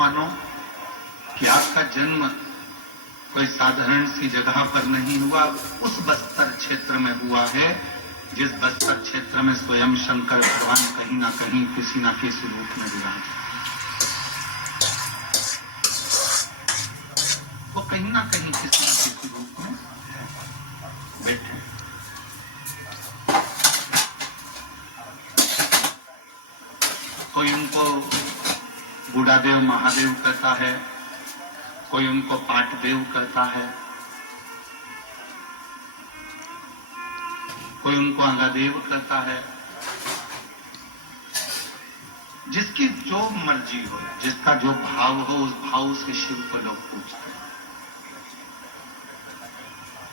मानो कि आपका जन्म कोई साधारण सी जगह पर नहीं हुआ, उस बस्तर क्षेत्र में हुआ है जिस बस्तर क्षेत्र में स्वयं शंकर भगवान कहीं ना कहीं किसी न किसी रूप में विराज, वो कहीं ना कहीं किसी न किसी रूप में बैठे। कोई उनको बूढ़ादेव महादेव कहता है, कोई उनको पाटदेव कहता है, कोई उनको अंगादेव कहता है। जिसकी जो मर्जी हो, जिसका जो भाव हो, उस भाव से शिव को लोग पूछते हैं।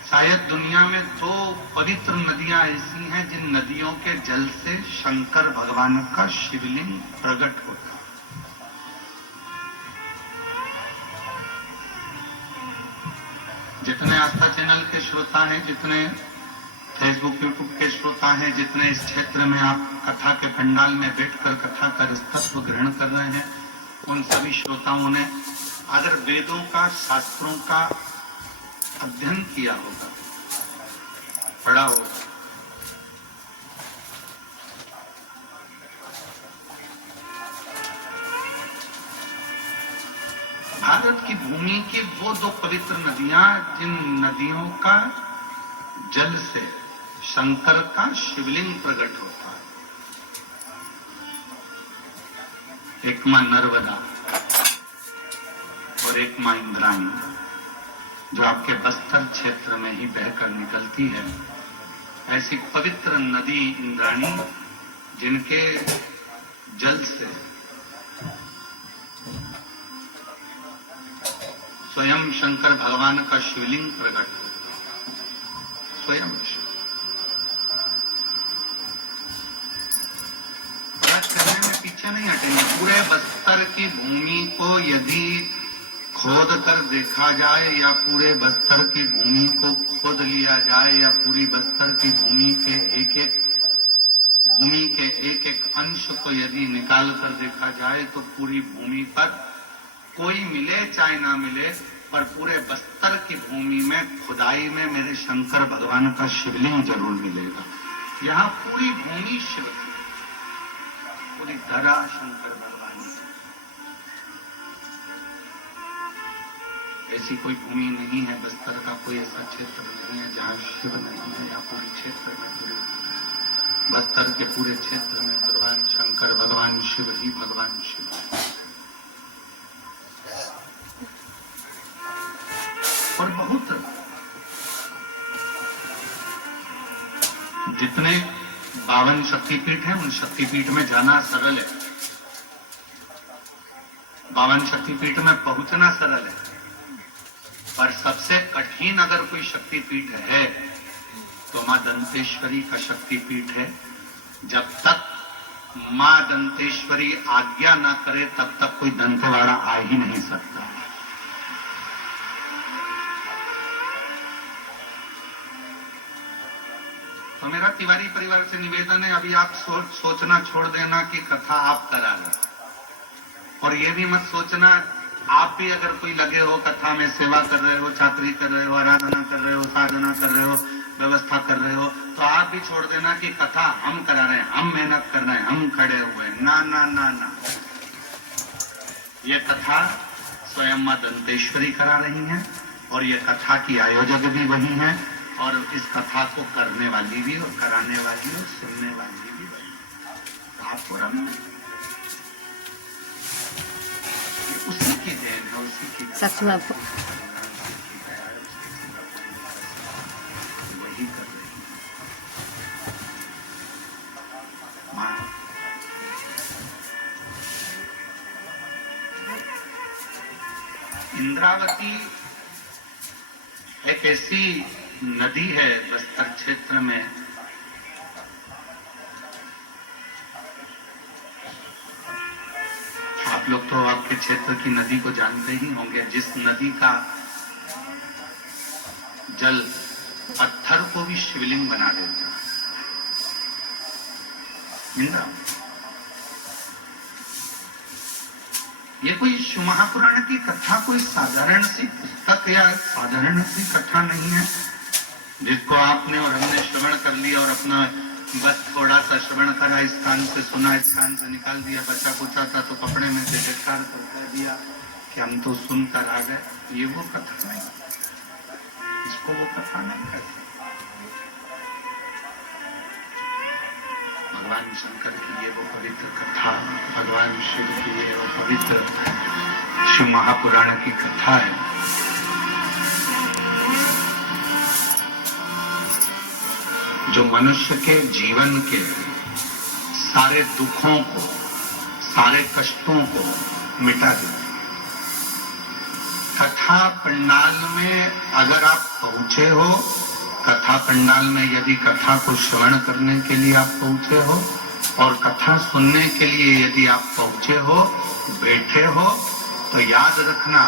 शायद दुनिया में 2 पवित्र नदियां ऐसी हैं जिन नदियों के जल से शंकर भगवान का शिवलिंग प्रकट होता है। जितने आस्था चैनल के श्रोता हैं, जितने फेसबुक यूट्यूब के श्रोता हैं, जितने इस क्षेत्र में आप कथा के पंडाल में बैठकर कथा का रसतत्व ग्रहण कर रहे हैं, उन सभी श्रोताओं ने अगर वेदों का, शास्त्रों का अध्ययन किया होगा, पढ़ा होगा, भारत की भूमि की वो 2 पवित्र नदियां जिन नदियों का जल से शंकर का शिवलिंग प्रकट होता है, एक मां नर्मदा और एक मां इंद्राणी, जो आपके बस्तर क्षेत्र में ही बहकर निकलती है। ऐसी पवित्र नदी इंद्राणी जिनके जल से स्वयं शंकर भगवान का शिवलिंग प्रकट होता है, स्वयं शिव। बात करने में पीछे नहीं हटेंगे। पूरे बस्तर की भूमि को यदि खोद कर देखा जाए, या पूरे बस्तर की भूमि को खोद लिया जाए, या पूरी बस्तर की भूमि के एक एक अंश को यदि निकाल कर देखा जाए, तो पूरी भूमि पर कोई मिले चाहे ना मिले, पर पूरे बस्तर की भूमि में खुदाई में मेरे शंकर भगवान का शिवलिंग जरूर मिलेगा। यहाँ पूरी भूमि शिव की, पूरी धरा शंकर भगवान की। ऐसी कोई भूमि नहीं है, बस्तर का कोई ऐसा क्षेत्र नहीं है जहाँ शिव नहीं है। या पूरे क्षेत्र में, पूरे बस्तर के पूरे क्षेत्र में भगवान शंकर, भगवान शिव ही भगवान शिव। और बहुत जितने 52 शक्तिपीठ हैं, उन शक्तिपीठ में जाना सरल है, 52 शक्तिपीठ में पहुंचना सरल है, पर सबसे कठिन अगर कोई शक्तिपीठ है तो मां दंतेश्वरी का शक्तिपीठ है। जब तक मां दंतेश्वरी आज्ञा ना करे, तब तक कोई दंतेवाड़ा आ ही नहीं सकता। तो मेरा तिवारी परिवार से निवेदन है, अभी आप सोचना छोड़ देना कि कथा आप करा रहे, और ये भी मत सोचना आप भी अगर कोई लगे हो, कथा में सेवा कर रहे हो, छात्री कर रहे हो, आराधना कर रहे हो, साधना कर रहे हो, व्यवस्था कर रहे हो, तो आप भी छोड़ देना कि कथा हम करा रहे हैं, हम मेहनत कर रहे हैं, हम खड़े हुए हैं। ना ना ना ना, ये कथा स्वयं मां दंतेश्वरी करा रही हैं, और ये कथा की आयोजक भी वही हैं, और इस कथा को करने वाली भी, और कराने वाली, और सुनने वाली भी वही। आपको रमन उसी की देन है, उसी की वही कर रही मां। इंद्रावती एक ऐसी नदी है बस्तर क्षेत्र में, आप लोग तो आपके क्षेत्र की नदी को जानते ही होंगे, जिस नदी का जल पत्थर को भी शिवलिंग बना देता है। इंद्रावती ये कोई शिव महापुराण की कथा कोई साधारण सी पुस्तक या साधारण सी कथा नहीं है जिसको आपने और हमने श्रवण कर लिया और अपना बस थोड़ा सा श्रवण करा, इस कान से सुना, इस कान से निकाल दिया, बचा कुचा था तो कपड़े में से बेकार कर दिया कि हम तो सुनकर आ गए। ये वो कथा नहीं, इसको वो कथा नहीं कहते। भगवान शंकर की ये वो पवित्र कथा, भगवान शिव की ये वो पवित्र शिव महापुराण की कथा है। जो मनुष्य के जीवन के सारे दुखों को, सारे कष्टों को मिटा दे। कथा पंडाल में अगर आप पहुंचे हो, कथा पंडाल में यदि कथा को श्रवण करने के लिए आप पहुंचे हो और कथा सुनने के लिए यदि आप पहुंचे हो, बैठे हो, तो याद रखना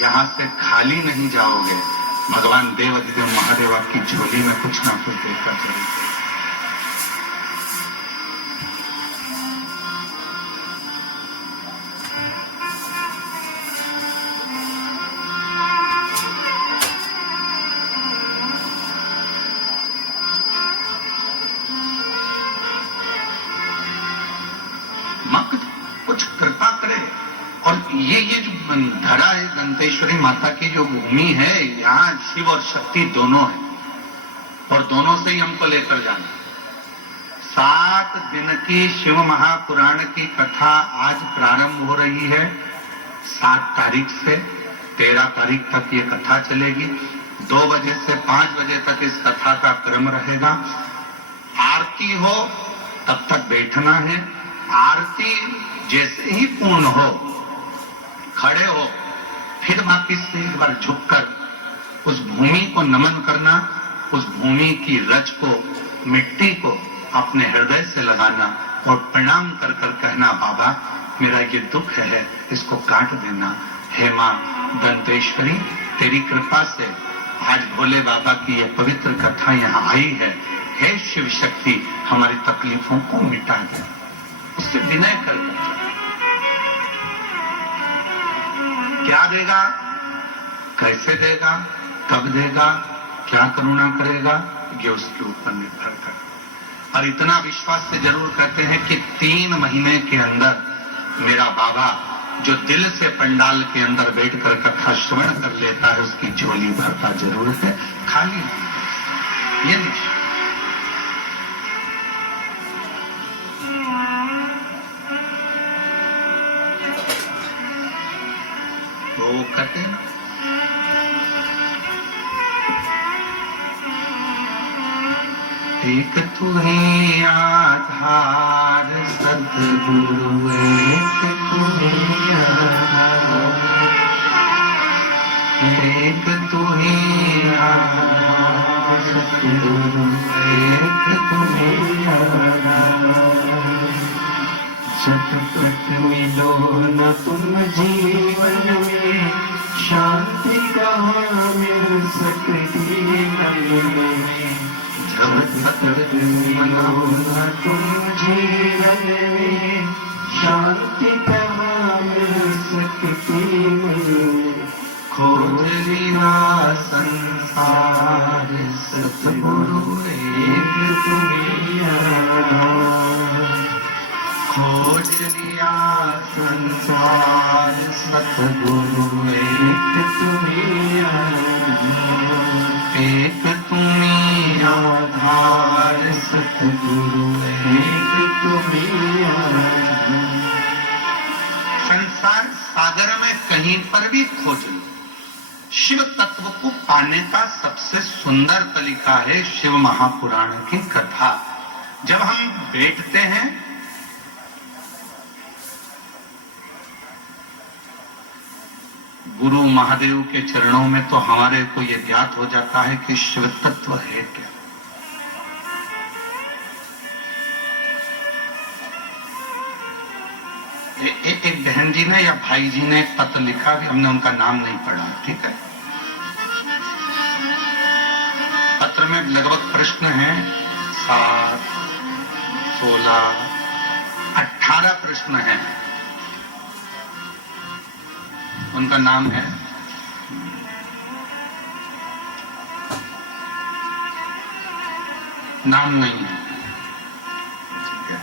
यहां से खाली नहीं जाओगे। भगवान देव अधिदेव महादेव आपकी झोली में कुछ ना कुछ देकर चलेंगे। मां कुछ कृपा करे। और ये जो धरा है दंतेश्वरी माता की जो भूमि है, यहाँ शिव और शक्ति दोनों है और दोनों से ही हमको लेकर जाना। 7 दिन की शिव महापुराण की कथा आज प्रारंभ हो रही है। 7 तारीख से 13 तारीख तक ये कथा चलेगी। 2 बजे से 5 बजे तक इस कथा का क्रम रहेगा। आरती हो तब तक बैठना है। आरती जैसे ही पूर्ण हो, खड़े हो, फिर वापिस से एक बार झुककर उस भूमि को नमन करना, उस भूमि की रज को, मिट्टी को अपने हृदय से लगाना और प्रणाम कर कर कहना, बाबा मेरा ये दुख है, इसको काट देना। हे मां दंतेश्वरी, तेरी कृपा से आज भोले बाबा की ये पवित्र कथा यहाँ आई है। हे शिव शक्ति, हमारी तकलीफों को मिटा दे। उससे विनय कर क्या देगा, कैसे देगा, कब देगा, क्या करुणा करेगा, ये उसके ऊपर निर्भर कर। और इतना विश्वास से जरूर कहते हैं कि 3 महीने के अंदर मेरा बाबा जो दिल से पंडाल के अंदर बैठकर कथा श्रवण कर लेता है, उसकी झोली भरता जरूर है, खाली ये नहीं। वो कहते हैं एक तू ही आधार सतगुरु, एक तू ही आधार, एक तू ही आधार सतगुरु, एक तू ही आधार। झटपट मिलो न तुम जीवन में, शांति कहाँ मिल सकती मन में। झटपट मिलो न तुम जीवन में, शांति कहाँ मिल सकती मन में। खोज लिया संसार सतगुरु, एक तुम्हीं आधार। खोज लिया संसार सतगुरु, एक तुम्हीं आधार। एक तुम्हीं आधार सतगुरु, एक तुम्हीं आधार। संसार सागर में कहीं पर भी खोज लो, शिव तत्व को पाने का सबसे सुंदर तरीका है शिव महापुराण की कथा। जब हम बैठते हैं गुरु महादेव के चरणों में, तो हमारे को यह ज्ञात हो जाता है कि शिव तत्व है क्या। एक बहन जी ने या भाई जी ने एक पत्र लिखा, भी हमने उनका नाम नहीं पढ़ा, ठीक है। पत्र में लगभग प्रश्न हैं 7, 16, 18 प्रश्न हैं। उनका नाम है नाम नहीं है, ठीक है।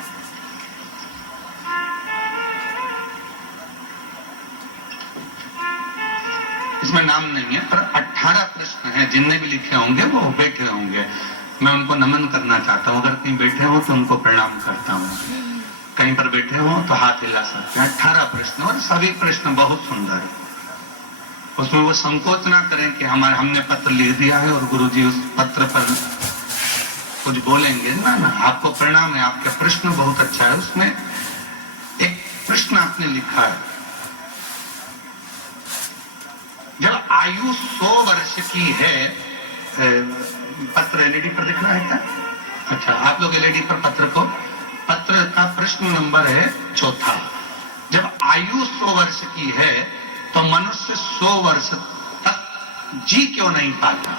इसमें नाम नहीं है, पर 18 प्रश्न हैं, जिनने भी लिखे होंगे वो बैठे होंगे। मैं उनको नमन करना चाहता हूँ। अगर कहीं बैठे हो तो उनको प्रणाम करता हूँ, कहीं पर बैठे हो तो हाथ हिला सकते हैं। 18 प्रश्न और सभी प्रश्न बहुत सुंदर है। उसमें वो संकोच ना करें कि हमने पत्र लिख दिया है और गुरुजी उस पत्र पर कुछ बोलेंगे। ना ना, आपको प्रणाम है, आपका प्रश्न बहुत अच्छा है। उसमें एक प्रश्न आपने लिखा है, जब आयु 100 वर्ष की है, पत्र एलईडी पर दिख रहा है क्या? अच्छा, आप लोग एलईडी पर पत्र का प्रश्न नंबर है 4। जब आयु 100 वर्ष की है तो मनुष्य 100 वर्ष तक जी क्यों नहीं पाता?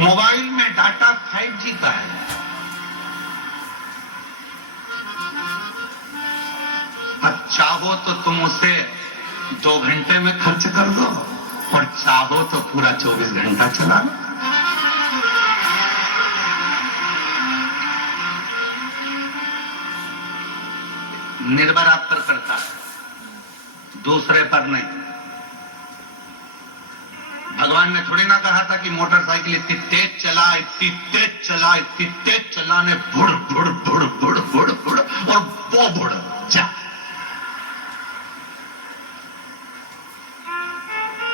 मोबाइल में डाटा 5G का है, अब चाहो तो तुम उसे 2 घंटे में खर्च कर दो और चाहो तो पूरा 24 घंटा चला लो। निर्भर आप पर करता है, दूसरे पर नहीं। भगवान ने थोड़ी ना कहा था कि मोटरसाइकिल इतनी तेज चला ने बुड़ बुड़ बुड़ बुड़ बुड़ बुड़ और वो बुड़ जा।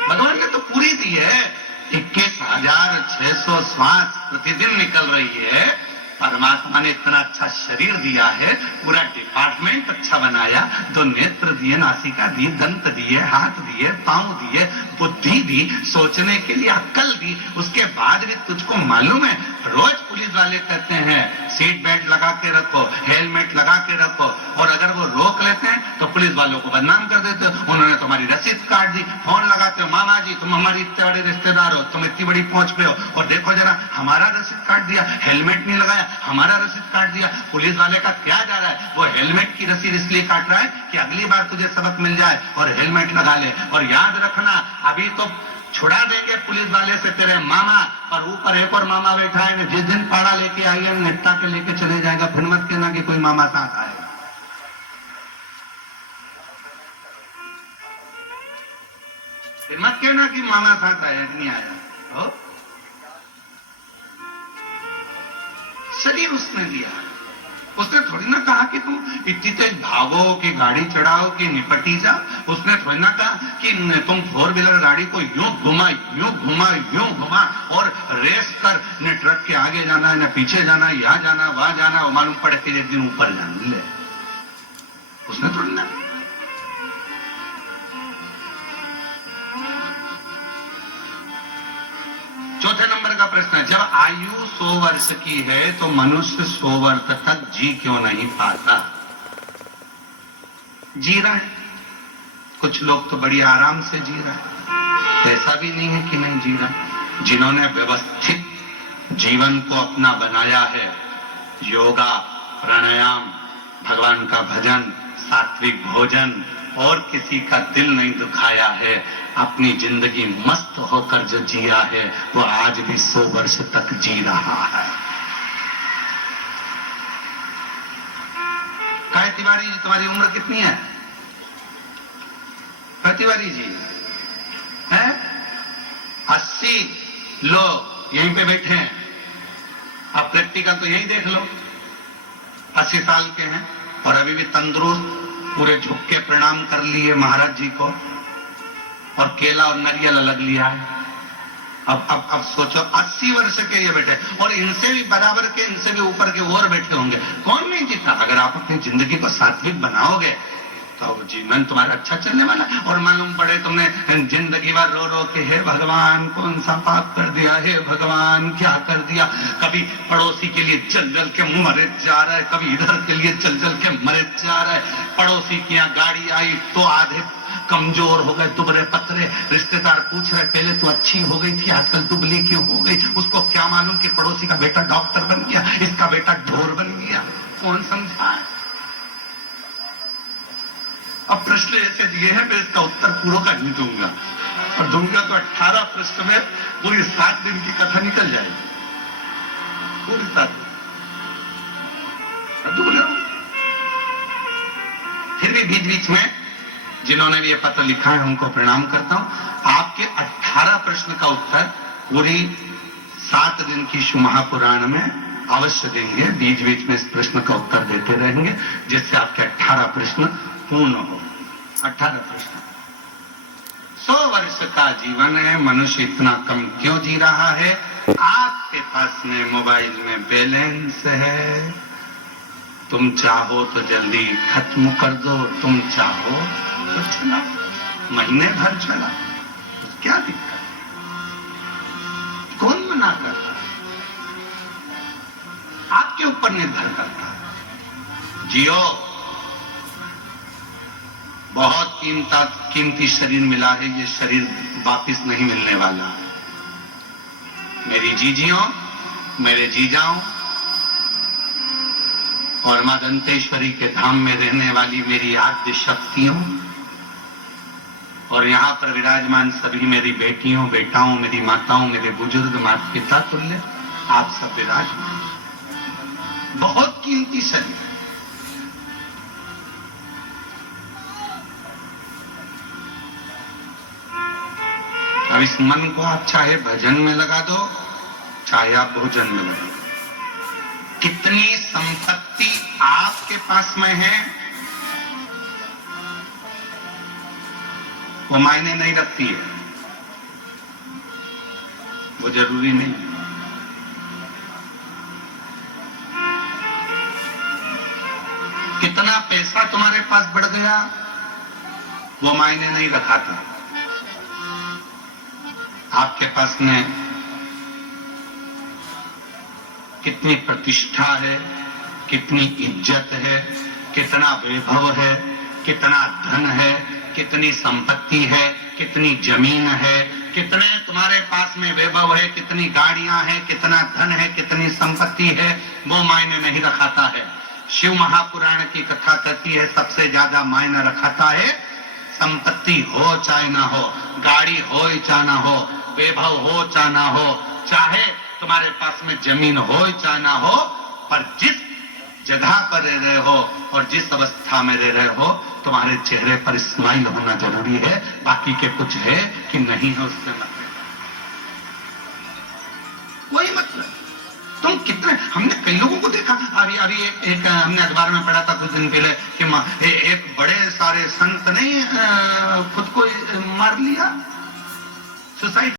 भगवान ने तो पूरी दी है। 21,600 श्वास प्रतिदिन निकल रही है। परमात्मा ने इतना अच्छा शरीर दिया है, पूरा डिपार्टमेंट अच्छा बनाया, 2 नेत्र दिए, नासिका दी, दंत दिए, हाथ दिए, पांव दिए, बुद्धि दी, सोचने के लिए अक्ल दी। उसके बाद भी तुझको मालूम है, रोज पुलिस वाले कहते हैं सीट बेल्ट लगा के रखो, हेलमेट लगा के रखो, और अगर वो रोक लेते हैं तो पुलिस वालों को बदनाम कर देते हो। उन्होंने तुम्हारी रसीद काट दी, फोन लगाते हो, मामा जी तुम हमारी इतने बड़े रिश्तेदार हो, तुम इतनी बड़ी पहुंच पे हो, और देखो जरा हमारा रसीद काट दिया, हेलमेट नहीं लगाया, हमारा रसीद काट दिया। पुलिस वाले का क्या जा रहा है? वो हेलमेट की रसीद इसलिए काट रहा है कि अगली बार तुझे सबक मिल जाए और हेलमेट लगा ले। और याद रखना, अभी तो छुड़ा देंगे पुलिस वाले से तेरे मामा, पर ऊपर एक और मामा बैठा है, जिस दिन पाड़ा लेके आएगा निपटा के लेके चले जाएगा। फिर मत कहना कि कोई मामा साथ आएगा। फिर मत कहना कि मामा साथ आया कि नहीं आया हो। शरीर उसने दिया, उसने थोड़ी ना कहा कि तुम इतनी तेज भागो कि गाड़ी चढ़ाओ कि निपटी जाओ। उसने थोड़ी ना कहा कि तुम 4 व्हीलर गाड़ी को यूं घुमा यूं घुमा यूं घुमा और रेस कर, न ट्रक के आगे जाना है न पीछे जाना है, यहां जाना वहां जाना, और मालूम पड़े कि एक दिन ऊपर जाना। ले, उसने थोड़ी ना। चौथे नंबर का प्रश्न है, जब आयु 100 वर्ष की है तो मनुष्य 100 वर्ष तक जी क्यों नहीं पाता? जी रहा है, कुछ लोग तो बड़ी आराम से जी रहा है, ऐसा भी नहीं है कि नहीं जी रहा। जिन्होंने व्यवस्थित जीवन को अपना बनाया है, योगा, प्राणायाम, भगवान का भजन, सात्विक भोजन, और किसी का दिल नहीं दुखाया है, अपनी जिंदगी मस्त होकर जो जिया है, वो आज भी 100 वर्ष तक जी रहा है। काय तिवारी जी, तुम्हारी उम्र कितनी है? तिवारी जी है 80 लोग यहीं पे बैठे हैं। आप प्रैक्टिकल तो यही देख लो, 80 साल के हैं और अभी भी तंदुरुस्त, पूरे झुक के प्रणाम कर लिए महाराज जी को, और केला और नारियल अलग लिया है। अब सोचो 80 वर्ष के ये बैठे, और इनसे भी बराबर के, इनसे भी ऊपर के और बैठे होंगे। कौन नहीं जीता? अगर आप अपनी जिंदगी को सात्विक बनाओगे तो जीवन तुम्हारा अच्छा चलने वाला। और मालूम पड़े तुमने जिंदगी भर रो रो के हे भगवान कौन सा पाप कर दिया, हे भगवान क्या कर दिया। कभी पड़ोसी के लिए चल चल के मरे जा रहा है, कभी इधर के लिए चल चल के मरे जा रहा है। पड़ोसी की यहाँ गाड़ी आई तो आधे कमजोर हो गए, दुबरे पतरे। रिश्तेदार पूछ रहे पहले तो अच्छी हो गई थी, आजकल दुबली क्यों हो गई। उसको क्या मालूम कि पड़ोसी का बेटा डॉक्टर बन गया, इसका बेटा ढोर बन गया। कौन समझा? अब प्रश्न ऐसे दिए हैं, मैं इसका उत्तर पूरा का नहीं दूंगा, और दूंगा तो 18 प्रश्न में पूरी 7 दिन की कथा निकल जाएगी, पूरी 7 दिन। फिर भी बीच बीच में जिन्होंने भी ये पत्र लिखा है उनको प्रणाम करता हूं। आपके 18 प्रश्न का उत्तर पूरी 7 दिन की शिव महापुराण में अवश्य देंगे। बीच बीच में इस प्रश्न का उत्तर देते रहेंगे, जिससे आपके 18 प्रश्न पूर्ण हो। 18 प्रश्न। 100 वर्ष का जीवन है, मनुष्य इतना कम क्यों जी रहा है? आपके पास में मोबाइल में बैलेंस है, तुम चाहो तो जल्दी खत्म कर दो, तुम चाहो तो चला, महीने भर चला, क्या दिक्कत? कौन मना करता? आपके ऊपर निर्भर करता है। जियो, बहुत कीमती शरीर मिला है, ये शरीर वापिस नहीं मिलने वाला। मेरी जीजियों, मेरे जीजाओं और मां दंतेश्वरी के धाम में रहने वाली मेरी आद्य शक्तियों, और यहाँ पर विराजमान सभी मेरी बेटियों, बेटाओं, मेरी माताओं, मेरे बुजुर्ग, माता पिता तुल्य आप सब विराजमान। बहुत कीमती शरीर है। अब इस मन को आप चाहे भजन में लगा दो, चाहे आप भोजन में लगा दो। कितनी संपत्ति आपके पास में है वो मायने नहीं रखती है, वो जरूरी नहीं। कितना पैसा तुम्हारे पास बढ़ गया वो मायने नहीं रखाता। आपके पास में कितनी प्रतिष्ठा है, कितनी इज्जत है, कितना वैभव है, कितना धन है, कितनी संपत्ति है, कितनी जमीन है, कितने तुम्हारे पास में वैभव है, कितनी गाड़ियां हैं, कितना धन है, कितनी संपत्ति है, वो मायने नहीं रखाता है। शिव महापुराण की कथा कहती है सबसे ज्यादा मायने रखाता है संपत्ति हो चाहे ना हो, गाड़ी हो चाहे ना हो, वैभव हो चाहे ना हो, चाहे तुम्हारे पास में जमीन हो चाहे ना हो, पर जिस जगह पर रह रहे हो और जिस अवस्था में रह रहे हो, तुम्हारे चेहरे पर स्माइल होना जरूरी है। बाकी के कुछ है कि नहीं है उससे मतलब वही मतलब। तुम कितने, हमने कई लोगों को देखा, अभी एक हमने अखबार में पढ़ा था कुछ दिन पहले कि एक बड़े सारे संत ने खुद को मार लिया, सुसाइड